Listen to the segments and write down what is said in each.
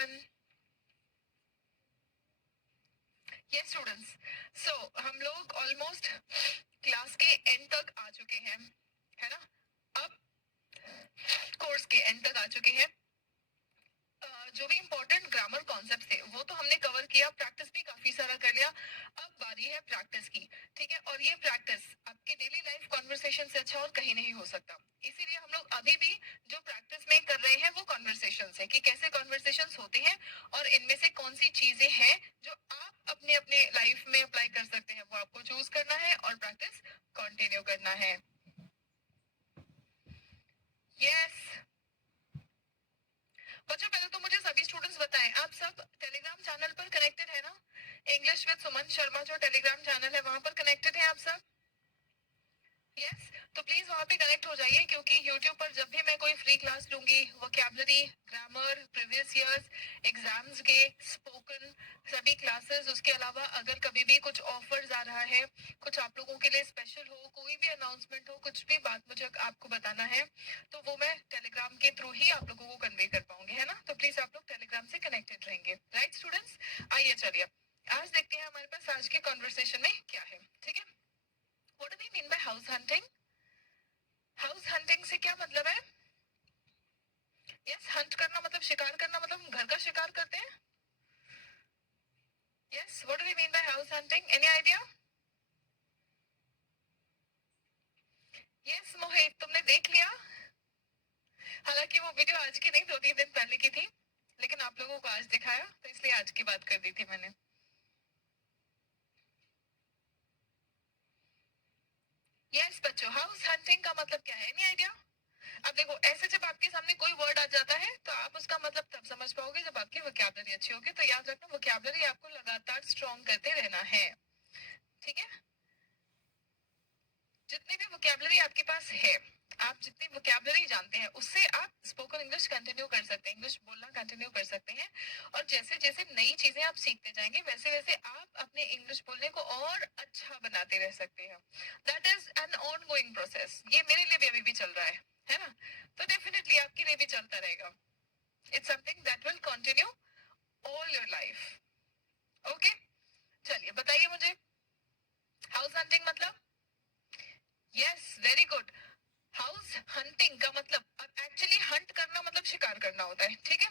everyone. Yes students. So हम लोग almost class के एंड तक आ चुके हैं, है ना? अब कोर्स के एंड तक आ चुके हैं। जो भी इम्पोर्टेंट ग्रामर कॉन्सेप्ट थे वो तो हमने कवर किया, प्रैक्टिस भी काफी सारा कर लिया। अब बारी है प्रैक्टिस की, ठीक है? और ये प्रैक्टिस आपके डेली लाइफ कॉन्वर्सेशन से अच्छा और कहीं नहीं हो सकता। इसीलिए हम लोग अभी भी जो प्रैक्टिस में कर रहे हैं वो कॉन्वर्सेशन है कि कैसे कॉन्वर्सेशन होते हैं और इनमें से कौन सी चीजें हैं जो आप अपने अपने लाइफ में अप्लाई कर सकते हैं, वो आपको चूज करना है और प्रैक्टिस कंटिन्यू करना है। यस बच्चों, पहले तो मुझे सभी स्टूडेंट्स बताएं, आप सब टेलीग्राम चैनल पर कनेक्टेड है ना? इंग्लिश विद सुमन शर्मा जो टेलीग्राम चैनल है वहां पर कनेक्टेड है आप सब? यस तो प्लीज वहां पे कनेक्ट हो जाइए, क्योंकि यूट्यूब पर जब भी मैं कोई फ्री क्लास लूंगी, vocabulary, grammar, previous years, exams के स्पोकन सभी क्लासेस, उसके अलावा अगर कभी भी कुछ ऑफर्स आ रहा है, कुछ आप लोगों के लिए स्पेशल हो, कोई भी अनाउंसमेंट हो, कुछ भी बात मुझे आपको बताना है, तो वो मैं टेलीग्राम के थ्रू ही आप लोगों को कन्वे कर पाऊंगी, है ना? तो प्लीज आप लोग टेलीग्राम से कनेक्टेड रहेंगे, राइट स्टूडेंट्स? आइए चलिए आज देखते हैं हमारे पास आज के कॉन्वर्सेशन में क्या है, ठीक है? What do we mean by house hunting? House hunting से क्या मतलब है? यस हंट करना मतलब शिकार करना, मतलब हम घर का शिकार करते हैं। Yes what do we mean by house hunting? Any idea? Yes Mohit, तुमने देख लिया? हालांकि वो वीडियो आज की नहीं, 2-3 दिन पहले की थी, लेकिन आप लोगों को आज दिखाया तो इसलिए आज की बात कर दी थी मैंने। यस बच्चों, हाउस हंटिंग का मतलब क्या है? Any idea? अब देखो, ऐसे जब आपके सामने कोई वर्ड आ जाता है तो आप उसका मतलब तब समझ पाओगे जब आपकी वोकैबुलरी अच्छी होगी। तो याद रखना, वोकैबुलरी आपको लगातार स्ट्रॉन्ग करते रहना है, ठीक है? जितनी भी वोकैबुलरी आपके पास है, आप जितनी वोकैबुलरी जानते हैं उससे आप स्पोकन इंग्लिश कंटिन्यू कर सकते हैं, इंग्लिश बोलना कंटिन्यू कर सकते हैं। और जैसे जैसे नई चीजें आप सीखते जाएंगे वैसे वैसे आप अपने इंग्लिश बोलने को और अच्छा बनाते रह सकते हैं। That is an on going process. ये मेरे लिए भी अभी भी चल रहा है ना? तो डेफिनेटली आपके लिए भी चलता रहेगा। It's something that will continue all your life. Okay, चलिए बताइए मुझे, हाउस हंटिंग मतलब? Yes very good. House hunting का मतलब, अब एक्चुअली हंट करना मतलब शिकार करना होता है, ठीक है?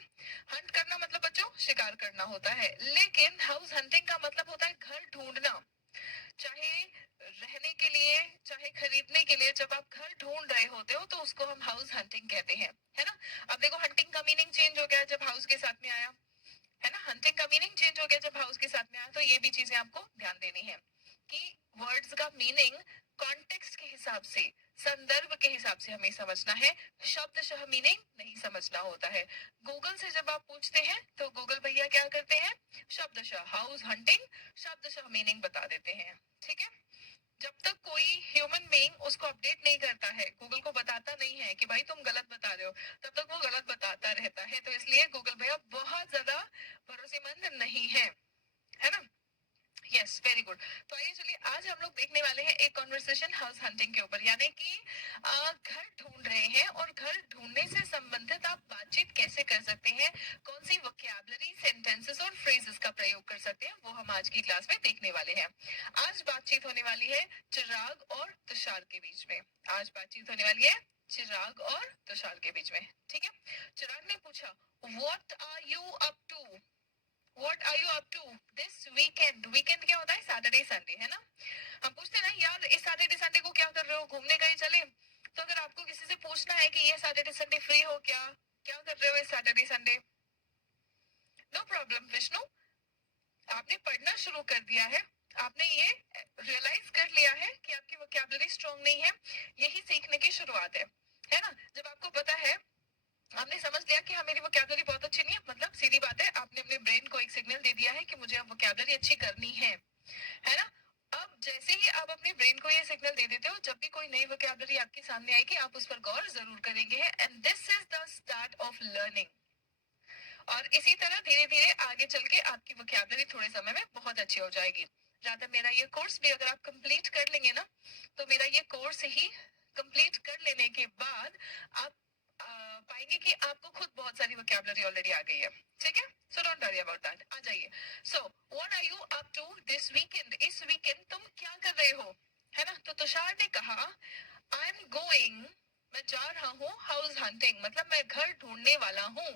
हंट करना मतलब बच्चों शिकार करना होता है, लेकिन हाउस हंटिंग का मतलब होता है घर ढूंढना। चाहे रहने के लिए चाहे खरीदने के लिए, जब आप घर ढूंढ रहे होते हो तो उसको हम हाउस हंटिंग कहते हैं, है ना? अब देखो, हंटिंग का मीनिंग चेंज हो गया जब हाउस के साथ में आया, है ना? हंटिंग का मीनिंग चेंज हो गया जब हाउस के साथ में आया। तो ये भी चीजें आपको ध्यान देनी है कि वर्ड्स का मीनिंग कॉन्टेक्स्ट के हिसाब से, संदर्भ के हिसाब से हमें समझना है, शब्दशः मीनिंग नहीं समझना होता है। गूगल से जब आप पूछते हैं तो गूगल भैया क्या करते हैं? शब्दशः हाउस हंटिंग शब्दशः मीनिंग बता देते हैं, ठीक है? जब तक कोई ह्यूमन बीइंग उसको अपडेट नहीं करता है, गूगल को बताता नहीं है कि भाई तुम गलत बता रहे हो, तब तक वो गलत बताता रहता है। तो इसलिए गूगल भैया बहुत ज्यादा भरोसेमंद नहीं है ना? Yes very good. तो आइए चलिए आज हम लोग देखने वाले हैं एक कॉन्वर्सेशन हाउस हंटिंग के ऊपर, यानी कि घर ढूंढ रहे हैं और घर ढूंढने से संबंधित आप बातचीत कैसे कर सकते हैं, कौन सी वोकैबुलरी, सेंटेंसेस और फ्रेजेस का प्रयोग कर सकते हैं, वो हम आज की क्लास में देखने वाले हैं। आज बातचीत होने वाली है चिराग और तुषार के बीच में। आज बातचीत होने वाली है चिराग और तुषार के बीच में, ठीक है? चिराग ने पूछा, what are you up to? What are you up to this weekend? Weekend क्या होता है? सैटरडे संडे, है ना? हम पूछते हैं ना, यार इस सैटरडे संडे को क्या कर रहे हो, घूमने कहीं चले? तो अगर आपको किसी से पूछना है कि ये सैटरडे संडे फ्री हो क्या, क्या कर रहे हो इस Saturday Sunday? No problem Vishnu, आपने पढ़ना शुरू कर दिया है, आपने ये रियलाइज कर लिया है कि आपकी वोकैबुलरी स्ट्रांग नहीं है, यही सीखने की शुरुआत है ना? जब आपको पता है, आपने समझ लिया कि हाँ मेरी वोकैबुलरी बहुत अच्छी नहीं है, मतलब सीधी बात है, आपने अपने ब्रेन को एक सिग्नल दे दिया है कि मुझे अब वोकैबुलरी अच्छी करनी है ना? अब जैसे ही आप अपने ब्रेन को ये सिग्नल दे देते हो, जब भी कोई नई वोकैबुलरी आपके सामने आएगी आप उस पर गौर जरूर करेंगे, and this is the start of learning. और इसी तरह धीरे धीरे आगे चल के आपकी वोकैबुलरी थोड़े समय में बहुत अच्छी हो जाएगी। ज्यादा मेरा ये कोर्स भी अगर आप कंप्लीट कर लेंगे ना, तो मेरा ये कोर्स ही कंप्लीट कर लेने के बाद आप पाएंगे कि आपको खुद बहुत सारी वोकैबुलरी ऑलरेडी आ गई है, ठीक है। So don't worry about that, आ जाइए। So what are you up to this weekend, इस वीकेंड तुम क्या कर रहे हो, है ना। तो तुषार ने कहा आई एम गोइंग, मैं जा रहा हूँ हाउस हंटिंग, मतलब मैं घर ढूंढने वाला हूँ,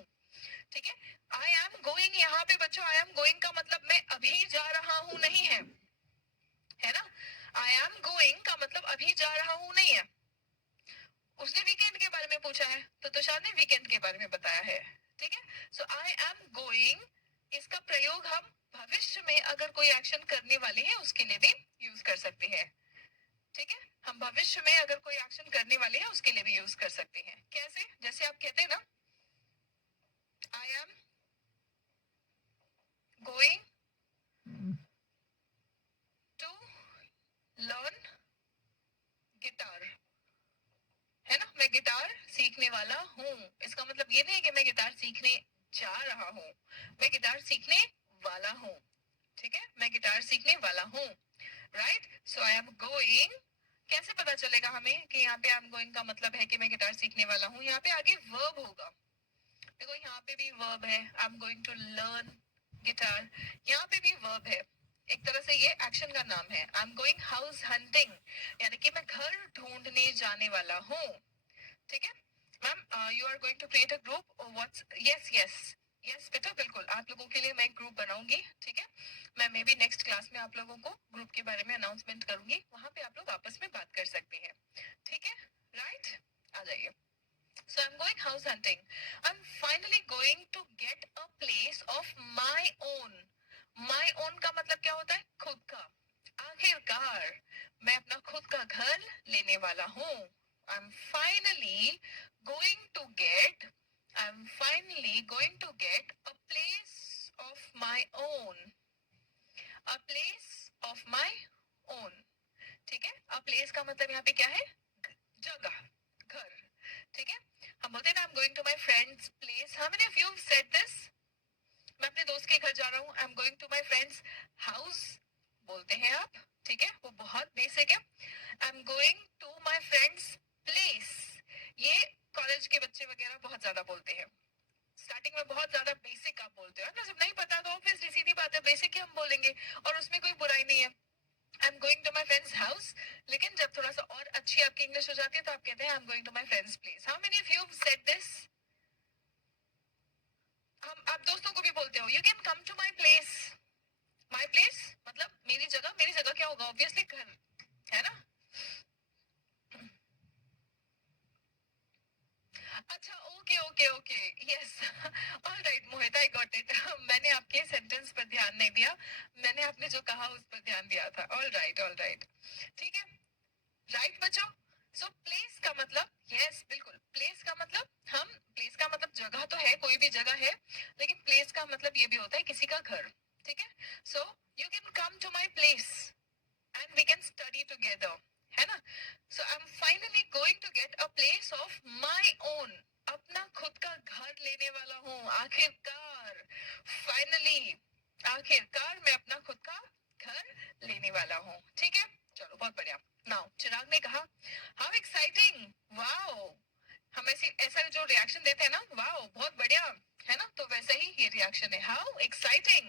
ठीक है। आई एम गोइंग, यहाँ पे बच्चों आई एम गोइंग का मतलब मैं अभी जा रहा हूँ नहीं है, है ना। आई एम गोइंग का मतलब अभी जा रहा हूँ नहीं है। उसने वीकेंड के बारे में पूछा है तो तुषार ने वीकेंड के बारे में बताया है, ठीक है। सो आई एम गोइंग, इसका प्रयोग हम भविष्य में अगर कोई एक्शन करने वाले हैं उसके लिए भी यूज कर सकते हैं, ठीक है। हम भविष्य में अगर कोई एक्शन करने वाले हैं उसके लिए भी यूज कर सकते हैं। कैसे, जैसे आप कहते हैं ना I am going to learn guitar, है ना, मैं गिटार सीखने वाला हूँ। इसका मतलब ये नहीं है कि मैं गिटार सीखने जा रहा हूँ, मैं गिटार सीखने वाला हूँ, ठीक है। मैं गिटार सीखने वाला हूँ, right. So I am going, कैसे पता चलेगा हमें कि यहाँ पे आई एम गोइंग का मतलब है कि मैं गिटार सीखने वाला हूँ। यहाँ पे आगे वर्ब होगा, देखो यहाँ पे भी वर्ब है, I am going to learn guitar, यहाँ पे भी वर्ब है। एक तरह से ये एक्शन का नाम है। I am going house hunting, यानी कि मैं घर ढूंढने जाने वाला हूँ, ठीक है। Ma'am you are going to create a group, what's, yes yes yes बेटा, बिल्कुल आप लोगों के लिए मैं एक ग्रुप बनाऊंगी, ठीक है। मैं मे बी नेक्स्ट क्लास में आप लोगों को ग्रुप के बारे में अनाउंसमेंट करूंगी, वहां पे आप लोग आपस में बात कर सकते हैं, ठीक है, राइट। आ जाइए। So I'm going house hunting. I'm finally going to get a place of my own. My own का मतलब क्या होता है, खुद का। आखिरकार मैं अपना खुद का घर लेने वाला हूँ। I'm finally going to get, I'm finally going to get a place of my own. A place of my own. ठीक है। A place का मतलब यहाँ पे क्या है, जगह, घर, ठीक है। हम बोलते हैं ना I am going to my friend's place, how many of you said this, मैं अपने दोस्त के घर जा रहा हूँ, I am going to my friend's house बोलते हैं आप, ठीक है, वो बहुत बेसिक है। I am going to my friend's place, ये कॉलेज के बच्चे वगैरह बहुत ज्यादा बोलते हैं, स्टार्टिंग में बहुत ज्यादा बेसिक आप बोलते हो ना, जब नहीं पता तो ऑब्वियसली सीधी बात है बेसिक ही हम बोलेंगे और उसमें कोई बुराई नहीं है। I am going to my friend's house, लेकिन जब थोड़ा सा और अच्छी आपकी इंग्लिश हो जाती है तो आप कहते हैं I am going to my friend's place. How many of you said this, हम आप दोस्तों को भी बोलते हो you can come to my place, my place मतलब मेरी जगह, मेरी जगह क्या होगा, ऑब्वियसली घर, है ना। अच्छा okay okay okay, yes, alright Mohit, I got it. मैंने आपके सेंटेंस पर ध्यान नहीं दिया, मैंने आपने जो कहा उस पर ध्यान दिया था। ऑलराइट, ठीक है, राइट बच्चों। सो प्लेस का मतलब, यस बिल्कुल, प्लेस का मतलब, हम प्लेस का मतलब जगह तो है, कोई भी जगह है, लेकिन प्लेस का मतलब ये भी होता है किसी का घर, ठीक है। So you can come to my place and we can study together, है ना। So I am finally going to get a place of my own, अपना खुद का घर लेने वाला हूँ, आखिरकार, फाइनली, आखिरकार मैं अपना खुद का घर लेने वाला हूँ, ठीक है। चलो बहुत बढ़िया। नाउ चिराग ने कहा हाउ एक्साइटिंग, वाओ, हम ऐसे ऐसा जो रिएक्शन देते हैं ना, वाओ बहुत बढ़िया, है ना, तो वैसे ही ये रिएक्शन है, हाउ एक्साइटिंग,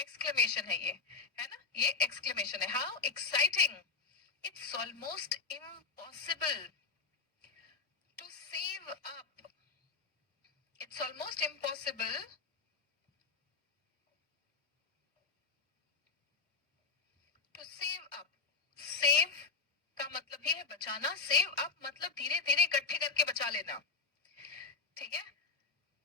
एक्सक्लेमेशन है ये, है ना, ये एक्सक्लेमेशन है, how exciting. It's almost impossible to save up, it's almost impossible to save up, save का मतलब ही है बचाना, सेव अप मतलब धीरे धीरे इकट्ठे करके बचा लेना, ठीक है।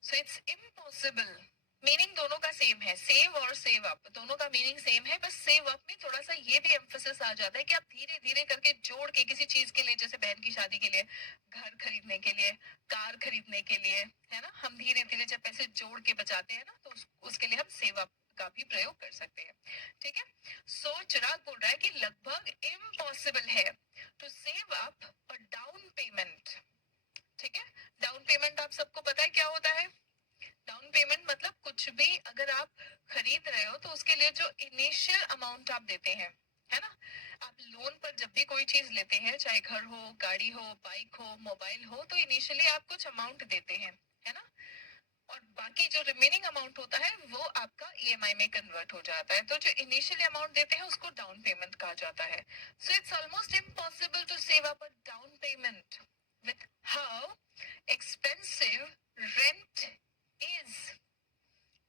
सो इट्स इम्पॉसिबल, मीनिंग दोनों का सेम है, सेव और सेव अप दोनों का मीनिंग सेम है, बस सेव अप में थोड़ा सा ये भी एम्फेसिस आ जाता है कि आप धीरे धीरे करके जोड़ के किसी चीज के लिए, जैसे बहन की शादी के लिए, घर खरीदने के लिए, कार खरीदने के लिए, है ना, हम धीरे धीरे जब पैसे जोड़ के बचाते हैं ना तो उसके लिए हम सेव अप का भी प्रयोग कर सकते हैं, ठीक है। सो चिराग बोल रहा है कि लगभग इम्पॉसिबल है to save up a down payment, ठीक है। डाउन पेमेंट आप सबको पता है क्या होता है, डाउन पेमेंट मतलब कुछ भी अगर आप खरीद रहे हो तो उसके लिए जो इनिशियल अमाउंट आप देते हैं, है ना, आप लोन पर जब भी कोई चीज लेते हैं, चाहे घर हो, गाड़ी हो, बाइक हो, मोबाइल हो, तो इनिशियली आप कुछ अमाउंट देते हैं, है ना, और बाकी जो रिमेनिंग अमाउंट होता है वो आपका ईएमआई में कन्वर्ट हो जाता है। तो जो इनिशियली अमाउंट देते हैं उसको डाउन पेमेंट कहा जाता है। So it's almost impossible to save up a down payment with how expensive rent is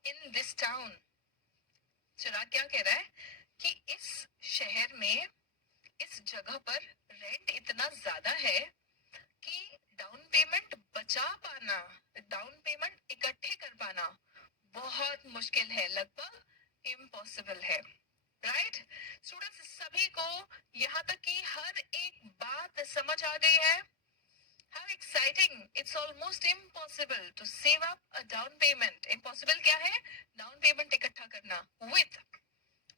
in this town. Chirag क्या कह रहा है कि इस शहर में, इस जगह पर रेंट इतना ज्यादा है कि डाउन पेमेंट बचा पाना, डाउन पेमेंट इकट्ठे कर पाना बहुत मुश्किल है, लगभग इम्पॉसिबल है। राइट स्टूडेंट्स, सभी को यहाँ तक कि हर एक बात समझ आ गई है? How exciting! It's almost impossible to save up a down payment. Impossible क्या है? डाउन पेमेंट इकट्ठा करना। विथ,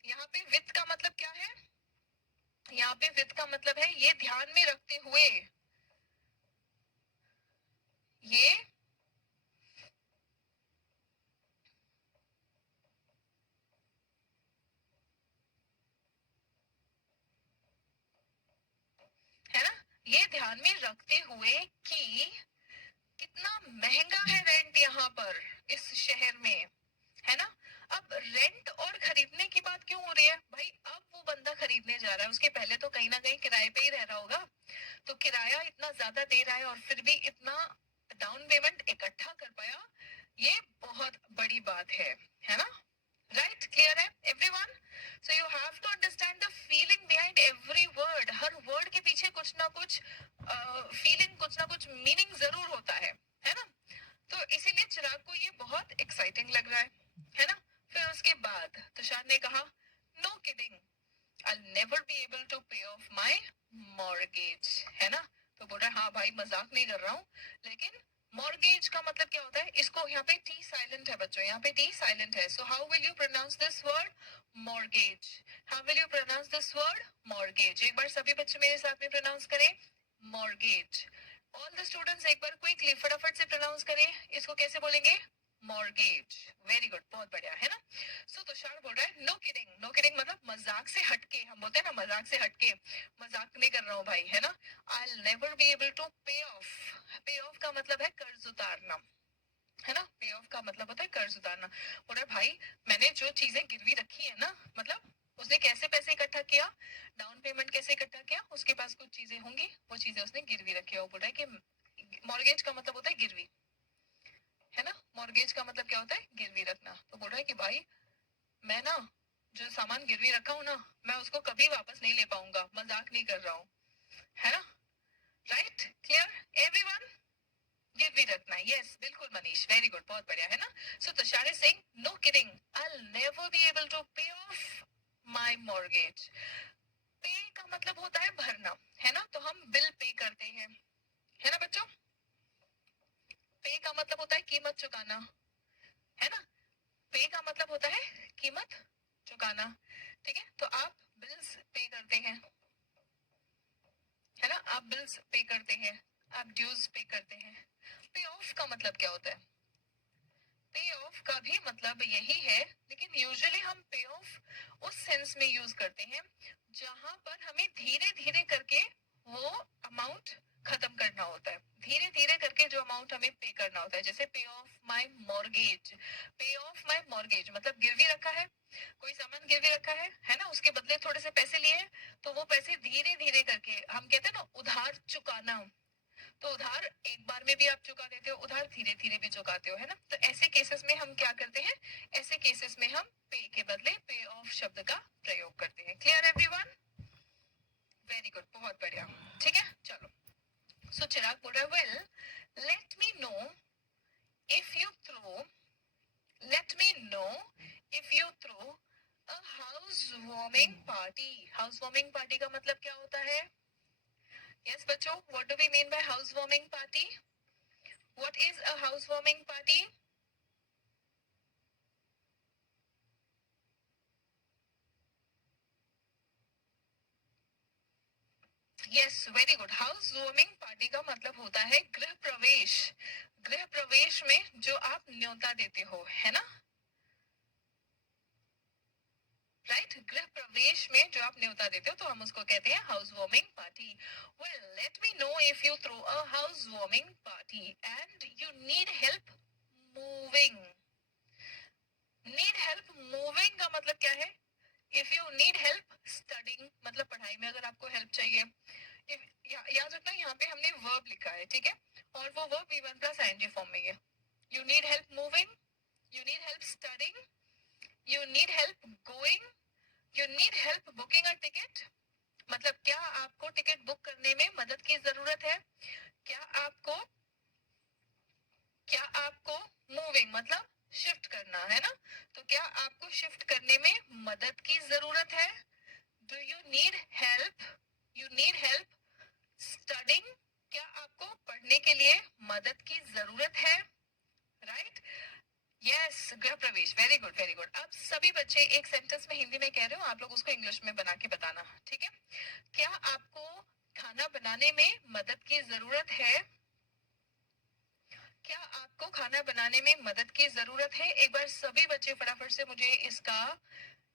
यहाँ पे विथ का मतलब क्या है? यहाँ पे विथ का मतलब है ये ध्यान में रखते हुए, ये है ना, ये ध्यान में रखते हुए कि कितना महंगा है रेंट यहाँ पर इस शहर में, है ना। अब रेंट और खरीदने की बात क्यों हो रही है भाई? अब वो बंदा खरीदने जा रहा है, उसके पहले तो कहीं ना कहीं किराए पे ही रह रहा होगा, तो किराया इतना ज्यादा दे रहा है और फिर भी इतना डाउन पेमेंट इकट्ठा कर पाया, ये बहुत बड़ी बात है ना। राइट, क्लियर है everyone? So you have to understand the feeling behind every word. हर वर्ड के पीछे कुछ ना कुछ फीलिंग, कुछ ना कुछ मीनिंग जरूर होता है ना। तो इसीलिए चिराग को ये बहुत एक्साइटिंग लग रहा है ना। फिर उसके बाद तुषार ने कहा, no kidding, I'll never be able to pay off my mortgage, है ना। तो बोल रहा है हाँ भाई मजाक नहीं कर रहा हूँ, लेकिन मॉर्गेज का मतलब क्या होता है? इसको यहाँ पे टी साइलेंट है बच्चों, यहाँ पे टी साइलेंट है। So how will you pronounce this word? Mortgage. How will you pronounce this word? Mortgage. एक बार सभी बच्चे मेरे साथ में प्रोनाउंस करें, मॉर्गेज। ऑल द स्टूडेंट्स एक बार क्विकली फटाफट से प्रोनाउंस करें, इसको कैसे बोलेंगे? मॉर्गेज। वेरी गुड, बहुत बढ़िया, है ना। सो तुषार बोल रहा है नो किडिंग। नो किडिंग मतलब मजाक से हटके, हम बोलते हैं ना मजाक से हटके, मजाक नहीं कर रहा हूँ भाई, है ना। I will never be able to pay off. Pay off का मतलब है कर्ज उतारना, है ना। पे ऑफ का मतलब होता है कर्ज उतारना। बोल रहा है भाई मैंने जो चीजें गिरवी रखी है ना, मतलब उसने कैसे पैसे इकट्ठा किया, डाउन पेमेंट कैसे इकट्ठा किया, उसके पास कुछ चीजें होंगी, वो चीजें उसने गिरवी रखी है। वो बोल रहा है कि मॉर्गेज का मतलब होता है गिरवी, है ना। मॉर्गेज का मतलब क्या होता है? गिरवी रखना। तो बोल रहा है कि भाई मैं ना जो सामान गिरवी रखा हूँ ना, मैं उसको कभी वापस नहीं ले पाऊंगा, मजाक नहीं कर रहा हूँ, है ना। Right, clear everyone? गिरवी रखना, यस बिल्कुल मनीष, वेरी गुड, बहुत बढ़िया, है ना। So Tushar is saying no kidding, I will never be able to pay off my mortgage. Pay का मतलब होता है भरना, है ना। तो हम बिल पे करते हैं, है ना बच्चों। पे का मतलब होता है कीमत चुकाना, है ना। पे का मतलब होता है कीमत चुकाना, ठीक है। तो आप बिल्स पे करते हैं, है ना, आप बिल्स पे करते हैं, आप ड्यूज पे करते हैं। पे ऑफ का मतलब क्या होता है? पे ऑफ का भी मतलब यही है, लेकिन यूजुअली हम पे ऑफ उस सेंस में यूज करते हैं जहां पर हमें धीरे धीरे करके वो अमाउंट खत्म करना होता है, धीरे धीरे करके जो अमाउंट हमें पे करना होता है। जैसे पे ऑफ माय मॉर्गेज, पे ऑफ माय मॉर्गेज मतलब गिरवी रखा है, कोई सामान गिरवी रखा है ना, उसके बदले थोड़े से पैसे लिए, तो वो पैसे धीरे धीरे करके, हम कहते हैं ना उधार चुकाना, तो उधार एक बार में भी आप चुका देते हो, उधार धीरे धीरे भी चुकाते हो, है ना। तो ऐसे केसेस में हम क्या करते हैं? ऐसे केसेस में हम पे के बदले पे ऑफ शब्द का प्रयोग करते हैं। Clear everyone? वेरी गुड, बहुत बढ़िया, ठीक है। चलो, सो चिराग बोल रहा है well let me know if you throw, let me know if you throw a house warming party. House warming party का मतलब क्या होता है? यस बच्चों, what do we mean by house warming party? What is a housewarming party? Yes, very good. Housewarming party का मतलब होता है गृह प्रवेश। गृह प्रवेश में जो आप न्योता देते हो, है ना। राइट। गृह प्रवेश में जो आप न्योता देते हो तो हम उसको कहते हैं house warming party. Well, let me know if you throw a house warming party and you need help moving. Need help moving का मतलब क्या है? If you need help studying, मतलब पढ़ाई में अगर आपको हेल्प चाहिए। याद रखना यहाँ पे हमने वर्ब लिखा है, ठीक है, और वो verb V1 plus ING form में है। You need help moving, you need help studying, you need help going, you need help booking a ticket. मतलब क्या आपको टिकट बुक करने में मदद की जरूरत है? क्या आपको क्या आपको मूविंग मतलब शिफ्ट करना है ना, तो क्या आपको शिफ्ट करने में मदद की जरूरत है? Do you need help, you need help studying, क्या आपको पढ़ने के लिए मदद की जरूरत है? राइट, यस, गृह प्रवेश, वेरी गुड वेरी गुड। अब सभी बच्चे एक सेंटेंस में हिंदी में कह रहे हो, आप लोग उसको इंग्लिश में बना के बताना, ठीक है। क्या आपको खाना बनाने में मदद की जरूरत है? क्या आपको खाना बनाने में मदद की जरूरत है? एक बार सभी बच्चे फटाफट से मुझे इसका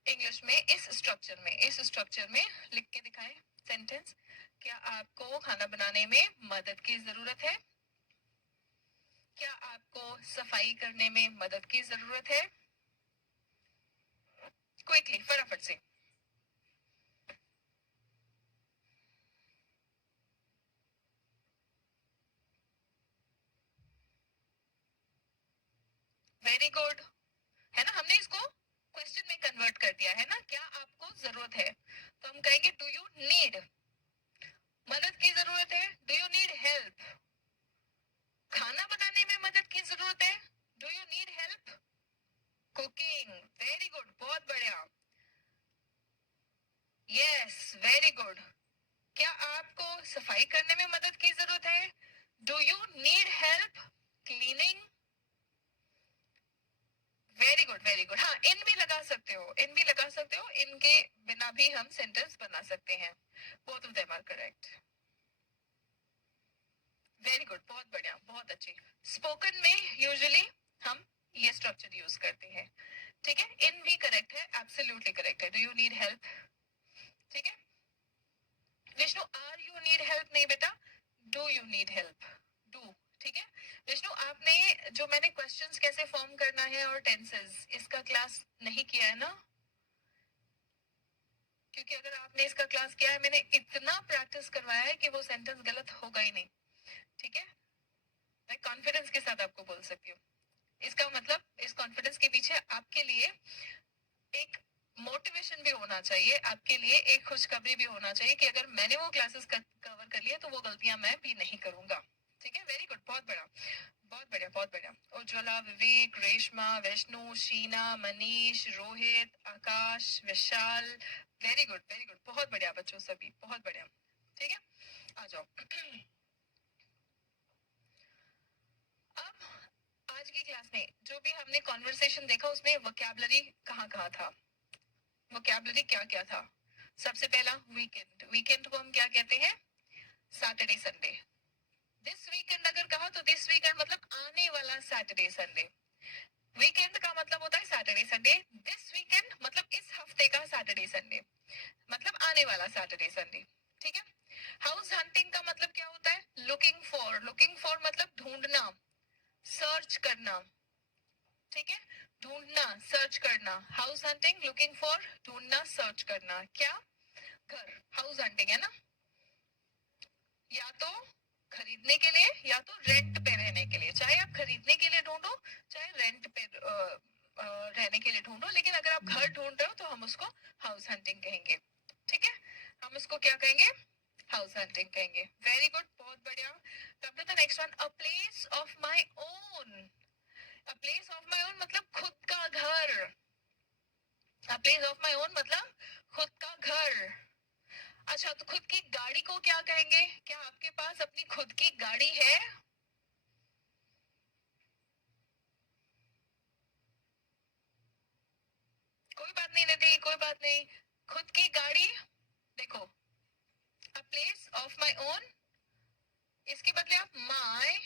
इंग्लिश में इस स्ट्रक्चर में लिख के दिखाएं सेंटेंस। क्या आपको खाना बनाने में मदद की जरूरत है? क्या आपको सफाई करने में मदद की जरूरत है? क्विकली, फटाफट से। वेरी गुड, है ना, हमने इसको क्वेश्चन में कन्वर्ट कर दिया है ना। क्या आपको जरूरत है, तो हम कहेंगे डू यू नीड, मदद की जरूरत है, डू यू नीड हेल्प, खाना बनाने में मदद की जरूरत है, do you need help cooking. Very good, बहुत बढ़िया, यस, वेरी गुड। क्या आपको सफाई करने में मदद की जरूरत है? Do you need help cleaning. Very good very good. हाँ, इन भी लगा सकते हो, इन भी लगा सकते हो, इनके बिना भी हम सेंटेंस बना सकते हैं। Both of them are correct. Very good, बहुत बढ़िया, बहुत अच्छी। स्पोकन में यूजुअली हम ये स्ट्रक्चर यूज करते हैं, ठीक है। इन भी करेक्ट है, एब्सोल्युटली करेक्ट है। डू यू नीड हेल्प, ठीक है। Vishnu, are you need help नहीं बेटा, do you need help, do, ठीक है। विष्णु, आपने जो मैंने क्वेश्चंस कैसे फॉर्म करना है और टेंसेस, इसका क्लास नहीं किया है ना? क्योंकि अगर आपने इसका क्लास किया है, मैंने इतना प्रैक्टिस करवाया है कि वो सेंटेंस गलत होगा ही नहीं, ठीक है। मैं कॉन्फिडेंस के साथ आपको बोल सकती हूँ। इसका मतलब इस कॉन्फिडेंस के पीछे आपके लिए एक मोटिवेशन भी होना चाहिए, आपके लिए एक खुशखबरी भी होना चाहिए कि अगर मैंने वो क्लासेस कवर कर लिया तो वो गलतियां मैं भी नहीं करूंगा, ठीक है। वेरी गुड, बहुत बड़ा, बहुत बढ़िया, बहुत बढ़िया। उज्ज्वला, विवेक, रेशमा, वैष्णु, शीना, मनीष, रोहित, आकाश, विशाल, वेरी गुड वेरी गुड, बहुत बढ़िया बच्चों, सभी बहुत बढ़िया, ठीक है। आ जाओ। अब आज की क्लास में जो भी हमने कॉन्वर्सेशन देखा उसमें वोकैबुलरी कहाँ कहाँ था, वोकैबुलरी क्या क्या था। सबसे पहला वीकेंड, वीकेंड को हम क्या कहते हैं? Saturday Sunday. दिस वीकेंड अगर कहा तो दिस वीकेंड मतलब आने वाला सैटरडे संडे। वीकेंड का मतलब होता है सैटरडे संडे। दिस वीकेंड मतलब इस हफ्ते का सैटरडे संडे, मतलब आने वाला सैटरडे संडे, ठीक है। हाउस हंटिंग का मतलब क्या होता है? लुकिंग फॉर, लुकिंग फॉर मतलब ढूंढना, सर्च करना, ठीक है। ढूंढना, सर्च करना, हाउस हंटिंग, लुकिंग फॉर, ढूंढना, सर्च करना। क्या? घर, हाउस हंटिंग है ना। या तो खरीदने के लिए या तो रेंट पे रहने के लिए, चाहे आप खरीदने के लिए ढूंढो चाहे रेंट पे रहने के लिए ढूंढो, लेकिन अगर आप घर ढूंढ रहे हो तो हम उसको हाउस हंटिंग कहेंगे, ठीक है। हम उसको क्या कहेंगे? हाउस हंटिंग कहेंगे। वेरी गुड, बहुत बढ़िया। Come to the next one, a place of my own. A place of my own मतलब खुद का घर। A place of my own मतलब खुद का घर। अच्छा, तो खुद की गाड़ी को क्या कहेंगे? क्या आपके पास अपनी खुद की गाड़ी है? कोई बात नहीं निधि, कोई बात नहीं। खुद की गाड़ी, देखो, अ प्लेस ऑफ माई ओन, इसके बदले आप माई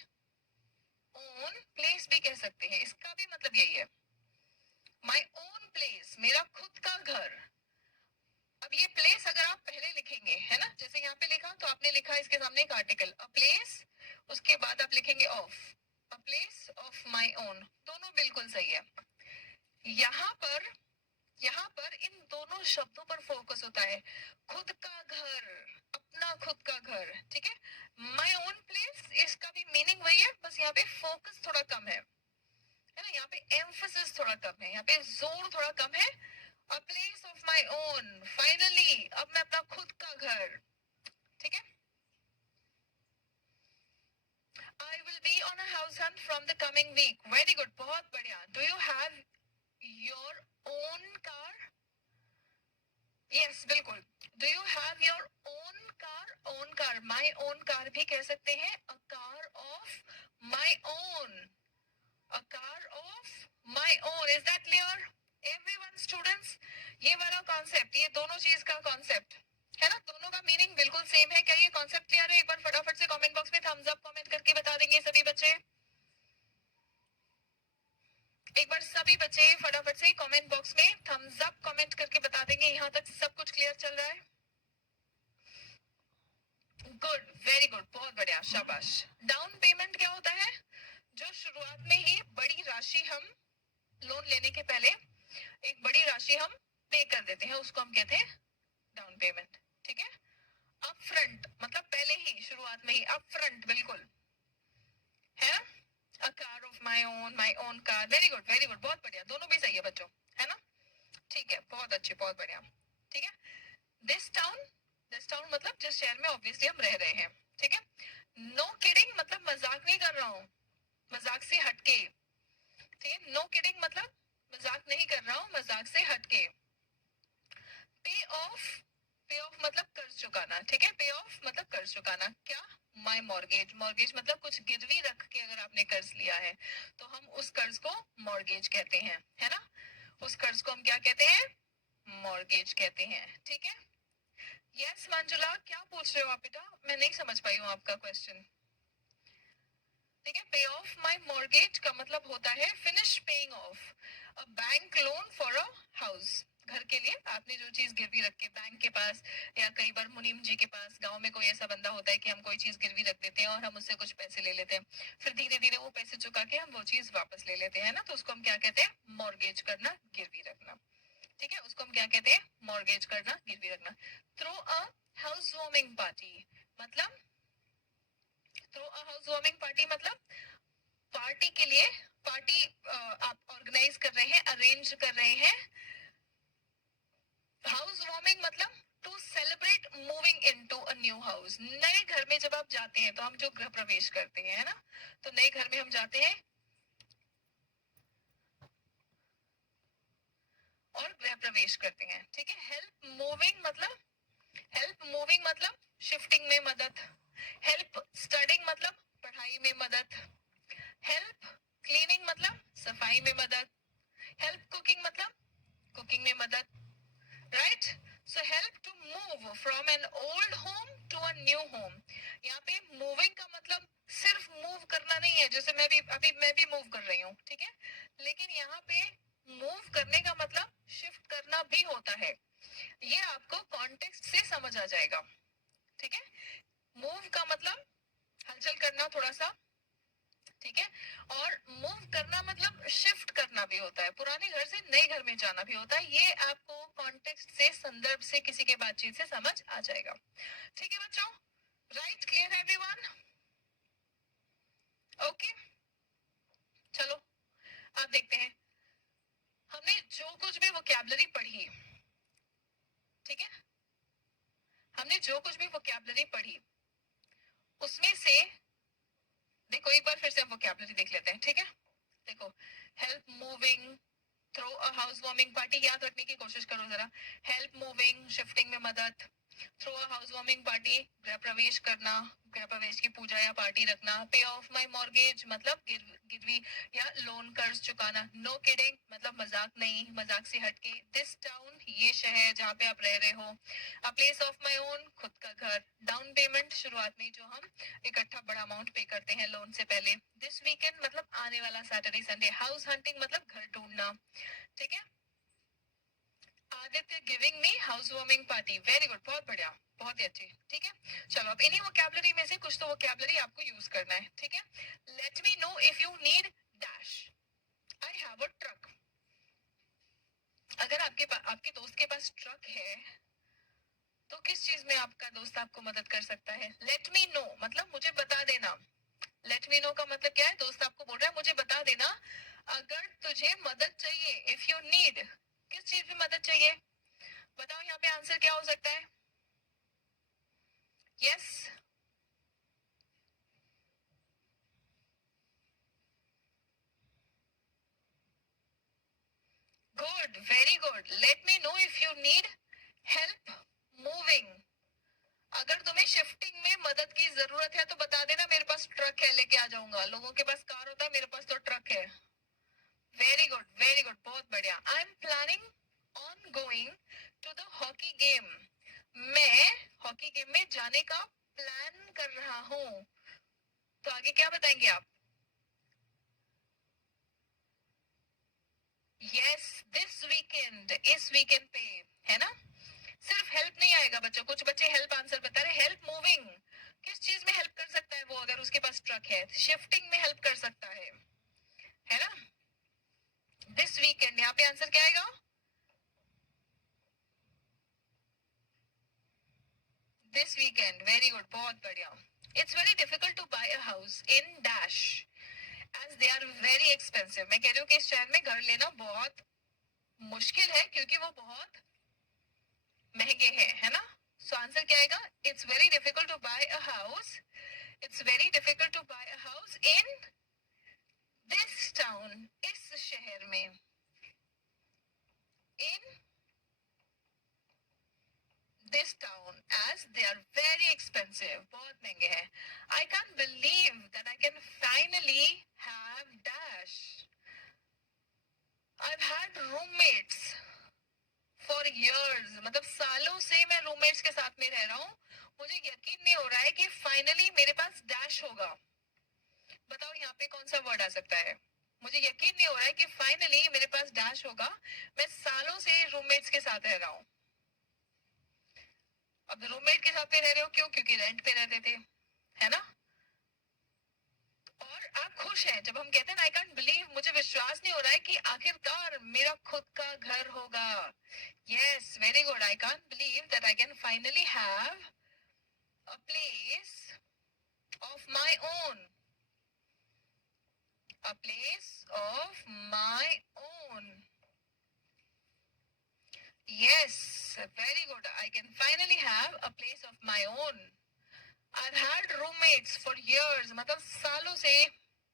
ओन प्लेस भी कह सकते हैं, इसका भी मतलब यही है। माई ओन प्लेस, मेरा खुद का घर, अब ये प्लेस अगर आप पहले लिखेंगे, है ना, जैसे यहाँ पे लिखा तो आपने लिखा इसके सामने एक आर्टिकल, अ प्लेस, उसके बाद आप लिखेंगे of, a place of my own, दोनों बिल्कुल सही है। यहाँ पर इन दोनों शब्दों पर फोकस होता है, खुद का घर, अपना खुद का घर, ठीक है। माई ओन प्लेस, इसका भी मीनिंग वही है, बस यहाँ पे फोकस थोड़ा कम है ना, यहाँ पे एम्फोसिस थोड़ा कम है, यहाँ पे जोर थोड़ा कम है। A place of my own, finally, अब मैं अपना खुद का घर, ठीक है। I will be on a house hunt from the coming week. Very good, बहुत बढ़िया। Do you have your own car? Yes, बिल्कुल। Do you have your own car? Own car, my own car भी कह सकते हैं। A car of my own. A car of my own. Is that clear? Everyone, students, ये वाला concept, ये दोनों चीज का कॉन्सेप्ट है ना, दोनों का मीनिंग बिल्कुल सेम है। क्या ये कॉन्सेप्ट क्लियर है? एक बार फटाफट से कमेंट बॉक्स में थम्स अप कमेंट करके बता देंगे सभी बच्चे। एक बार सभी बच्चे फटाफट से कमेंट बॉक्स में थम्स अप कमेंट करके बता देंगे यहाँ तक सब कुछ क्लियर चल रहा है। गुड, वेरी गुड, बहुत बढ़िया, शाबाश। डाउन पेमेंट क्या होता है? जो शुरुआत में ही बड़ी राशि हम लोन लेने के पहले एक बड़ी राशि हम पे कर देते हैं, उसको हम कहते हैं डाउन पेमेंट, ठीक है। अप फ्रंट मतलब पहले ही, शुरुआत में ही, अप फ्रंट, बिल्कुल है ना। A car of my own car, very good very good, बहुत बढ़िया, दोनों भी सही है बच्चों, है ना, ठीक है, बहुत अच्छे, बहुत बढ़िया, ठीक है। दिस टाउन मतलब जिस शहर में ऑब्वियसली हम रह रहे हैं, ठीक है। नो किडिंग मतलब मजाक नहीं कर रहा हूँ, मजाक से हटके, ठीक है। नो किडिंग मतलब मजाक नहीं कर रहा हूँ, मजाक से हटके। पे ऑफ, पे ऑफ मतलब कर्ज चुकाना, ठीक है। पे ऑफ मतलब कर्ज चुकाना, क्या? माई मॉर्गेज, मॉर्गेज मतलब कुछ गिरवी रख के अगर आपने कर्ज लिया है तो हम उस कर्ज को मॉर्गेज कहते हैं, है ना। उस कर्ज को हम क्या कहते हैं? मॉर्गेज कहते हैं, ठीक है। यस मंजुला, क्या पूछ रहे हो आप बेटा? मैं नहीं समझ पाई हूँ आपका क्वेश्चन, ठीक है। पे ऑफ माई मॉर्गेज का मतलब होता है finish paying of a bank loan for a house. घर के लिए आपने जो चीज गिरवी रख के बैंक के पास, या कई बार मुनीम जी के पास, गांव में कोई ऐसा बंदा होता है कि हम कोई चीज गिरवी रख देते हैं और हम उससे कुछ पैसे ले लेते हैं, फिर धीरे धीरे वो पैसे चुका के हम वो चीज वापस ले लेते हैं ना, तो उसको हम क्या कहते हैं? मॉर्गेज करना, गिरवी रखना, ठीक है। उसको हम क्या कहते हैं? मॉर्गेज करना, गिरवी रखना। Throw a house warming party मतलब, throw a house warming party मतलब पार्टी के लिए, पार्टी आप ऑर्गेनाइज कर रहे हैं, अरेंज कर रहे हैं। हाउस वार्मिंग मतलब to celebrate moving into a new house. नए घर में जब आप जाते हैं तो हम जो गृह प्रवेश करते हैं, है ना, तो नए घर में हम जाते हैं और गृह प्रवेश करते हैं, ठीक है। हेल्प मूविंग मतलब शिफ्टिंग में मदद, हेल्प स्टडिंग मतलब पढ़ाई में मदद, हेल्प क्लीनिंग मतलब सफाई में मदद, हेल्प कुकिंग मतलब कुकिंग में मदद, right. So help to move from an old home to a new home. यहाँ पे मूविंग का मतलब सिर्फ मूव करना नहीं है, जैसे मैं भी मूव कर रही हूँ, ठीक है, लेकिन यहाँ पे मूव करने का मतलब शिफ्ट करना भी होता है। ये आपको कॉन्टेक्स्ट से समझ आ जाएगा, ठीक है। मूव का मतलब हलचल करना थोड़ा सा, ठीक है, और मूव करना मतलब शिफ्ट करना भी होता है, पुराने घर से नए घर में जाना भी होता है। ये आपको कॉन्टेक्स्ट से, संदर्भ से, किसी के बातचीत से समझ आ जाएगा, ठीक है बच्चों। राइट, क्लियर है एवरीवन? ओके, चलो अब देखते हैं हमने जो कुछ भी वोकैबुलरी पढ़ी, ठीक है, हमने जो कुछ भी वोकैबुलरी पढ़ी उसमें से देखो, एक बार फिर से हम वोकैबुलरी देख लेते हैं, ठीक है। देखो, help moving, throw a house warming party, याद रखने की कोशिश करो जरा। हेल्प मूविंग, शिफ्टिंग में मदद, throw a house warming party, गृह प्रवेश करना, गृह प्रवेश की पूजा या पार्टी रखना, पे ऑफ माई मॉर्गेज मतलब गिरवी या लोन कर्ज चुकाना, नो किडिंग मतलब मजाक नहीं, मजाक से हटके, दिस टाउन ये शहर जहाँ पे आप रह रहे हो, अ प्लेस ऑफ माई ओन खुद का घर, डाउन पेमेंट शुरुआत में जो हम इकट्ठा बड़ा अमाउंट पे करते हैं लोन से पहले, दिस वीकेंड मतलब आने वाला सैटरडे संडे, हाउस हंटिंग मतलब घर ढूंढना, ठीक है। Aditya giving me house warming party, very good, बहुत बढ़िया, बहुत ही अच्छी, ठीक है। चलो अब इन्हीं वोकैबुलरी में से कुछ तो वोकैबुलरी आपको यूज करना है, ठीक है। Late me know if you need dash, I have a truck. अगर आपके दोस्त के पास ट्रक है तो किस चीज में आपका दोस्त आपको मदद कर सकता है? लेट मी नो मतलब मुझे बता देना। लेट मी नो का मतलब क्या है? दोस्त आपको बोल रहा है मुझे बता देना अगर तुझे मदद चाहिए, इफ यू नीड, किस चीज में मदद चाहिए? बताओ यहाँ पे आंसर क्या हो सकता है? Yes, good, very good. Late me know if you need help moving. अगर तुम्हें शिफ्टिंग में मदद की जरूरत है तो बता देना, मेरे पास ट्रक है, लेके आ जाऊंगा। लोगों के पास कार होता है, मेरे पास तो ट्रक है। वेरी गुड, वेरी गुड, बहुत बढ़िया। I am planning on going to the hockey game. मैं हॉकी गेम में जाने का प्लान कर रहा हूँ। तो आगे क्या बताएंगे आप? यस, दिस वीकेंड, इस वीकेंड पे, है ना। सिर्फ हेल्प नहीं आएगा बच्चों, कुछ बच्चे हेल्प आंसर बता रहे। हेल्प मूविंग, किस चीज में हेल्प कर सकता है वो? अगर उसके पास ट्रक है, शिफ्टिंग में हेल्प कर सकता है ना। दिस वीकेंड, यहाँ पे आंसर क्या आएगा? दिस वीकेंड, वेरी गुड, बहुत बढ़िया। It's very difficult to buy a house in dash as they are very expensive. मैं कह रही हूँ कि इस शहर में घर लेना बहुत मुश्किल है क्योंकि वो बहुत महंगे हैं, है ना। सो आंसर क्या आएगा? It's very difficult to buy a house, it's very difficult to buy a house in this town, इस शहर में, in this town as they are very expensive, बहुत महंगे हैं। I can believe that I can finally have dash. I've had roommates for years, मतलब सालों से मैं रूममेट्स के साथ में रह रहा हूँ। मुझे यकीन नहीं हो रहा है कि फाइनली मेरे पास डैश होगा। बताओ यहाँ पे कौन सा वर्ड आ सकता है? मुझे यकीन नहीं हो रहा है कि फाइनली मेरे पास डैश होगा। मैं सालों से रूममेट्स के साथ रह रहा हूँ। अब रूममेट के साथ में रह रहे हो क्यों? क्योंकि रेंट पे रहते थे, है ना। और आप खुश हैं जब हम कहते हैं आई कैंट बिलीव, मुझे विश्वास नहीं हो रहा है कि आखिरकार मेरा खुद का घर होगा। Yes, very good. I can't believe that I can finally have a place of my own, a place of my own. Yes, very good. I can finally have a place of my own. I've had roommates for years, मतलब सालों से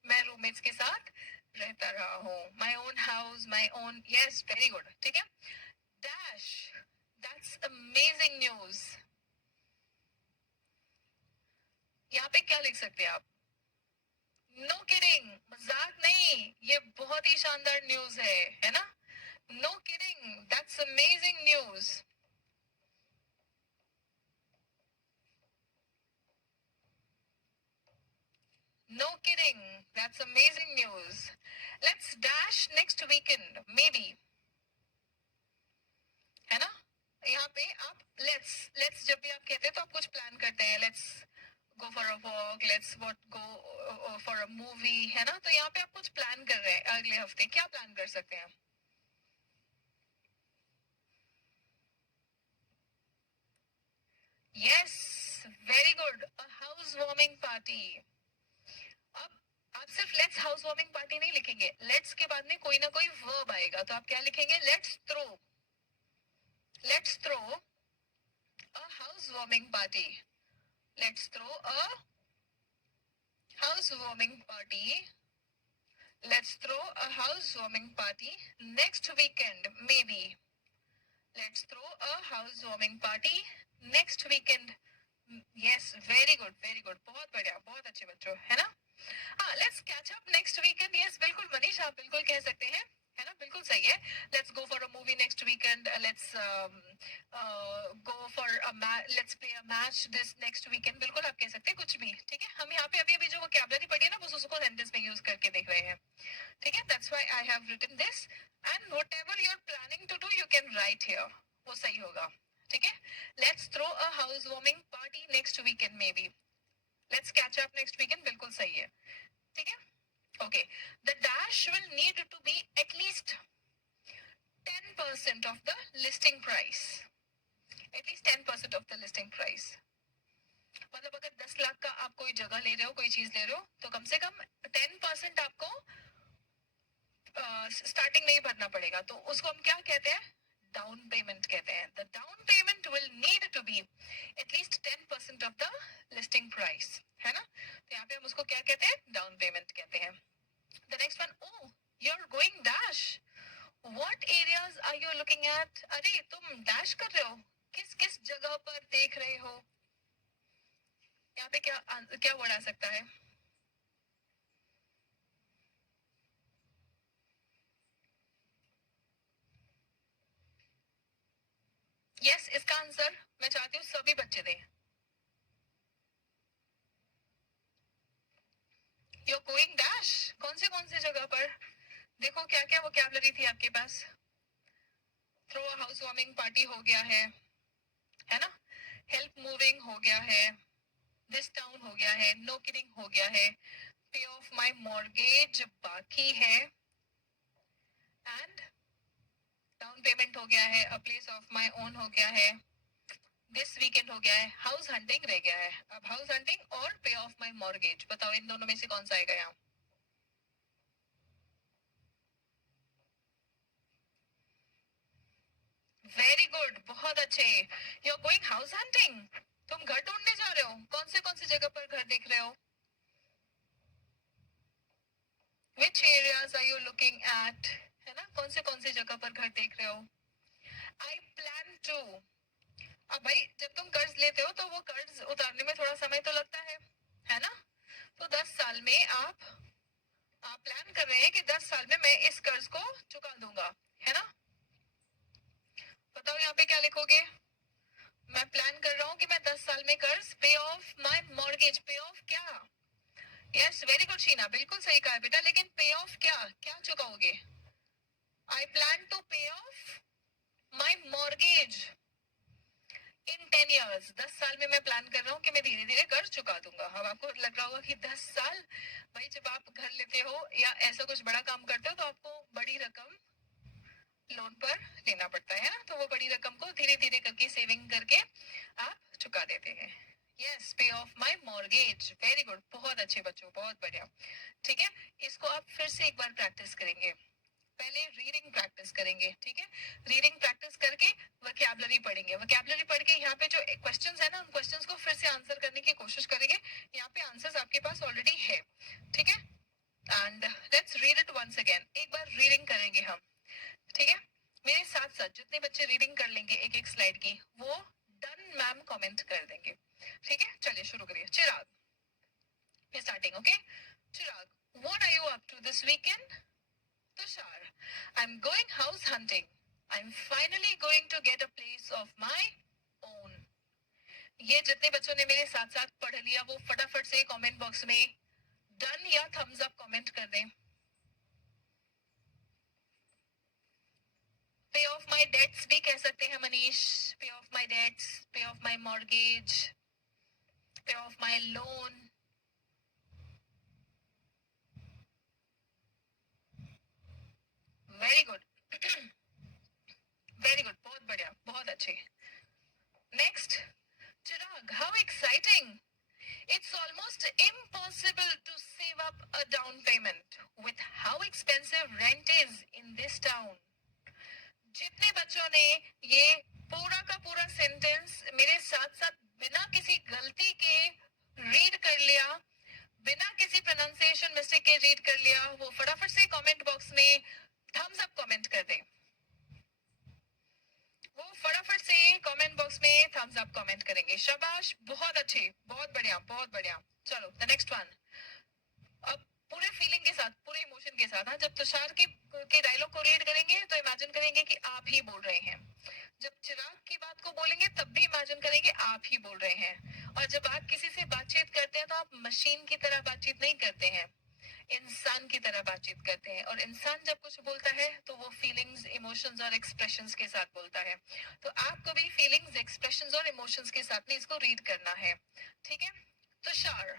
मैं roommates के साथ रहता रहा हूँ। My own house, my own. Yes, very good. ठीक है। Dash. That's amazing news. यहाँ पे क्या लिख सकते हैं आप? No kidding, मजाक नहीं, ये बहुत ही शानदार न्यूज है ना। No kidding, that's amazing news. No kidding, that's amazing news. Let's dash next weekend, maybe, है ना। यहाँ पे आप लेट्स जब भी आप कहते हैं तो आप कुछ प्लान करते हैं। Let's go for a walk, let's what go for a movie, है ना। तो यहाँ पे आप कुछ प्लान कर रहे हैं अगले हफ्ते, क्या प्लान कर सकते हैं? Yes, very good, a house warming party. अब आप सिर्फ लेट्स हाउस वार्मिंग पार्टी नहीं लिखेंगे, लेट्स के बाद में कोई ना कोई वर्ब आएगा, तो आप क्या लिखेंगे? Let's throw a housewarming party. Let's throw a housewarming party. Let's throw a housewarming party next weekend, maybe. Let's throw a housewarming party next weekend. Yes, very good, very good. बहुत बढ़िया, बहुत अच्छे बच्चों, है ना। हाँ, let's catch up next weekend. Yes, बिल्कुल मनीष, आप बिल्कुल कह सकते हैं, है ना, बिल्कुल सही है। Let's go for a movie next weekend. Let's go for let's play a match this next weekend, बिल्कुल आप कह सकते हैं कुछ भी, ठीक है. हम यहाँ पे अभी अभी जो वोकैबुलरी पढ़ी है ना, बस उसको सेंटेंस में यूज करके देख रहे हैं, ठीक है. That's why I have written this, and whatever you are planning to do you can write here, वो सही होगा, ठीक है. Let's throw a house warming party next weekend, maybe let's catch up next weekend, बिल्कुल सही है, ठीक है. Okay, the dash will need to be at least 10% of the listing price, at least 10% of the listing price. मतलब अगर 10 लाख का आप कोई जगह ले रहे हो, कोई चीज ले रहे हो, तो कम से कम 10% आपको स्टार्टिंग में ही भरना पड़ेगा. तो उसको हम क्या कहते हैं? डाउन पेमेंट कहते हैं. The down payment will need to be at least 10% of the listing price, है ना. तो यहाँ पे हम उसको क्या कहते हैं? डाउन पेमेंट कहते हैं. The next one, oh you are going dash, what areas are you looking at. अरे तुम डैश कर रहे हो, किस किस जगह पर देख रहे हो. यहाँ पे क्या क्या वर्ड आ सकता है? यस, इसका आंसर मैं चाहती हूँ सभी बच्चे दें. यू गोइंग डैश, कौन से जगह पर? देखो क्या क्या वोकैबुलरी थी आपके पास. Throw a house warming party हो गया है ना. हेल्प मूविंग हो गया है, दिस टाउन हो गया है, नो किडिंग हो गया है, पे ऑफ माय मॉर्गेज बाकी है, एंड डाउन पेमेंट हो गया है, अ प्लेस ऑफ माय ओन हो गया है, दिस वीकेंड हो गया है, हाउस हंटिंग रह गया है. अब हाउस हंटिंग और पे ऑफ माय मॉर्गेज, बताओ इन दोनों में से कौन सा आएगा यहाँ? वेरी गुड, बहुत अच्छे. You are going house hunting, तुम घर ढूंढने जा रहे हो. कौन सी जगह पर घर देख रहे हो? Which areas are you looking at, है ना. कौन से जगह पर घर देख रहे हो? I plan to. अब भाई जब तुम कर्ज लेते हो तो वो कर्ज उतारने में थोड़ा समय तो लगता है ना. तो 10 साल में आप प्लान कर रहे हैं कि 10 साल में मैं इस कर्ज को चुका दूंगा, है ना. बताओ यहाँ पे क्या लिखोगे? मैं प्लान कर रहा हूँ कि मैं 10 साल में कर्ज, पे ऑफ माय मॉर्गेज, पे ऑफ क्या? यस, वेरी गुड शीना, बिल्कुल सही कहा बेटा. लेकिन पे ऑफ क्या क्या चुकाओगे? आई plan to pay off my mortgage in 10 years. 10 साल में मैं प्लान कर रहा हूँ कि मैं धीरे धीरे कर्ज चुका दूंगा. अब आपको लग रहा होगा कि 10 साल, भाई जब आप घर लेते हो या ऐसा कुछ बड़ा काम करते हो तो आपको बड़ी रकम लोन पर लेना पड़ता है ना. तो वो बड़ी रकम को धीरे धीरे करके सेविंग करके आप चुका देते हैं. यस, पे off my mortgage, very good, बहुत अच्छे बच्चों, बहुत बढ़िया. ठीक है, इसको आप फिर से एक बार प्रैक्टिस करेंगे. पहले रीडिंग प्रैक्टिस करेंगे, ठीक है. रीडिंग प्रैक्टिस करके वोकैबुलरी पढ़ेंगे. वोकैबुलरी पढ़ के यहाँ पे जो क्वेश्चंस है ना, उन क्वेश्चंस को फिर से आंसर करने की कोशिश करेंगे. यहाँ पे आंसर्स आपके पास ऑलरेडी है, ठीक है. And let's read it once again. एक बार रीडिंग करेंगे हम, ठीक है. मेरे साथ साथ जितने बच्चे रीडिंग कर लेंगे एक एक स्लाइड की, वो डन मैम कमेंट कर देंगे, ठीक है. चलिए शुरू करिए. Chirag starting. Okay Chirag, what are you up to this weekend? Tushar, I'm going house hunting. I'm finally going to get a place of my own. ये जितने बच्चों ने मेरे साथ साथ पढ़ लिया वो फटाफट से कमेंट बॉक्स में डन या थम्स अप कमेंट कर दें. पे ऑफ माई डेट्स भी कह सकते हैं मनीष. पे ऑफ माई डेट्स, पे ऑफ माई मॉर्गेज, पे of my loan. Very good, very good, बहुत बढ़िया, बहुत अच्छे. Next, Chirag, how exciting. It's almost impossible to save up a down payment with how expensive rent is in this town. जितने बच्चों ने ये पूरा का पूरा सेंटेंस मेरे साथ साथ बिना किसी गलती के रीड कर लिया, बिना किसी प्रोनाउंसिएशन मिस्टेक के रीड कर लिया, वो फटाफट से कमेंट बॉक्स में थम्स अप कमेंट कर दें. वो फटाफट से कमेंट बॉक्स में थम्स अप कमेंट करेंगे. शाबाश, बहुत अच्छे, बहुत बढ़िया, बहुत बढ़िया. चलो द नेक्स्ट वन. अब पूरे फीलिंग के साथ, पूरे इमोशन के साथ. हाँ, जब तुषार के डायलॉग को रीड करेंगे तो इमेजिन करेंगे कि आप ही बोल रहे हैं. जब चिराग की बात को बोलेंगे तब भी इमेजिन करेंगे आप ही बोल रहे हैं। और जब आप किसी से बातचीत करते हैं तो आप मशीन की तरह बातचीत नहीं करते हैं, इंसान की तरह बातचीत करते हैं। और इंसान जब कुछ बोलता है तो वो फीलिंग्स, इमोशंस और एक्सप्रेशंस के साथ बोलता है। तो आपको भी फीलिंग्स, एक्सप्रेशंस और इमोशंस के साथ में इसको रीड करना है, ठीक है? Tushar,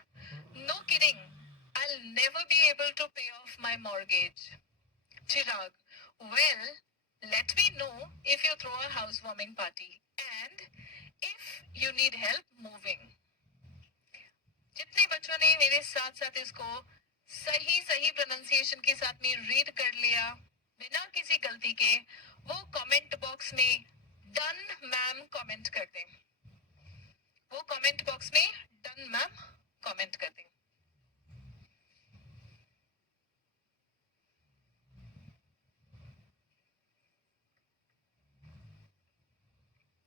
no kidding, I'll never be able to pay off my mortgage. Chirag, well, let me know if you throw a housewarming party and if you need help moving. जितने बच्चों ने मेरे साथ साथ इसको सही सही प्रोनाउंसिएशन के साथ में रीड कर लिया बिना किसी गलती के, वो कमेंट बॉक्स में डन मैम कमेंट कर दें। वो कमेंट बॉक्स में डन मैम कमेंट कर दें।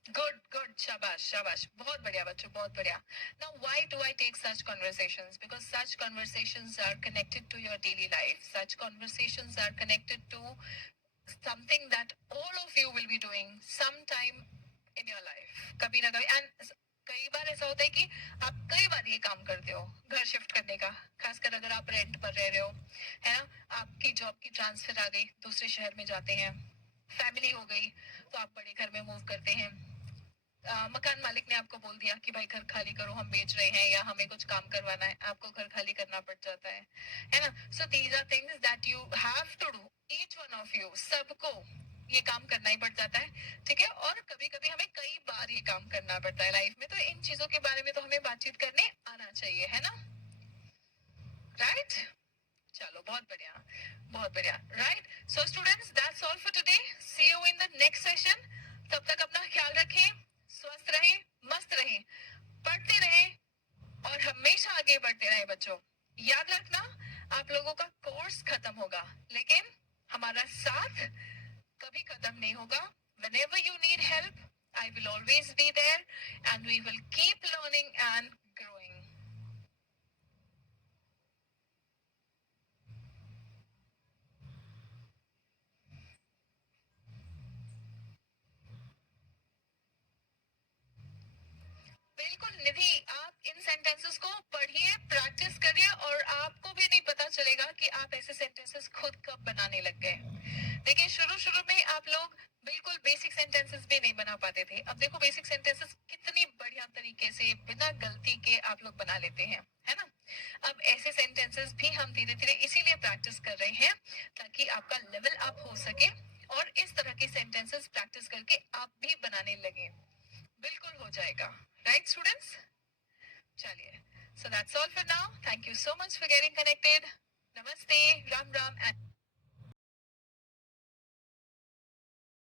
गुड गुड, शाबाश शाबाश, बहुत बढ़िया बच्चों, बहुत बढ़िया। Now why do I take such conversations? Because such conversations are connected to your daily life, such conversations are connected to something that all of you will be doing sometime in your life, कभी ना कभी। And कई बार ऐसा होता है कि आप कई बार ये काम करते हो घर शिफ्ट करने का, खासकर अगर आप रेंट पर रह रहे हो, है ना? आपकी जॉब की ट्रांसफर आ गई, दूसरे शहर में जाते हैं, फैमिली हो गई तो आप बड़े घर में मूव करते हैं। मकान मालिक ने आपको बोल दिया कि भाई घर खाली करो, हम बेच रहे हैं, या हमें कुछ काम करवाना है, आपको घर खाली करना पड़ जाता है ना? So these are things that you have to do, each one of you, सबको ये काम करना ही पड़ जाता है, ठीक है? और कभी कभी हमें कई बार ये काम करना पड़ता है लाइफ में, तो इन चीजों के बारे में तो हमें बातचीत करने आना चाहिए, है ना? राइट? चलो, बहुत बढ़िया, बहुत बढ़िया। Right, so students, that's all for today. See you in the next session. तब तक अपना ख्याल रखें, स्वस्थ रहें, मस्त रहें, पढ़ते रहें और हमेशा आगे बढ़ते रहें बच्चों। याद रखना, आप लोगों का कोर्स खत्म होगा, लेकिन हमारा साथ कभी खत्म नहीं होगा। Whenever you need help, I will always be there and we will keep learning and growing. बिल्कुल निधि, आप इन सेंटेंसेस को पढ़िए, प्रैक्टिस करिए, और आपको भी नहीं पता चलेगा कि आप ऐसे सेंटेंसेस खुद कब बनाने लग गए। देखिए, शुरू शुरू में आप लोग बिल्कुल बेसिक सेंटेंसेस भी नहीं बना पाते थे। अब देखो बेसिक सेंटेंसेस कितनी बढ़िया तरीके से बिना गलती के आप लोग बना लेते हैं, है ना? अब ऐसे सेंटेंसेस भी हम धीरे धीरे इसीलिए प्रैक्टिस कर रहे हैं ताकि आपका लेवल अप हो सके, और इस तरह के सेंटेंसेस प्रैक्टिस करके आप भी बनाने लगे। बिल्कुल हो जाएगा। Right students? चलिए, so that's all for now. Thank you so much for getting connected. Namaste, Ram Ram, and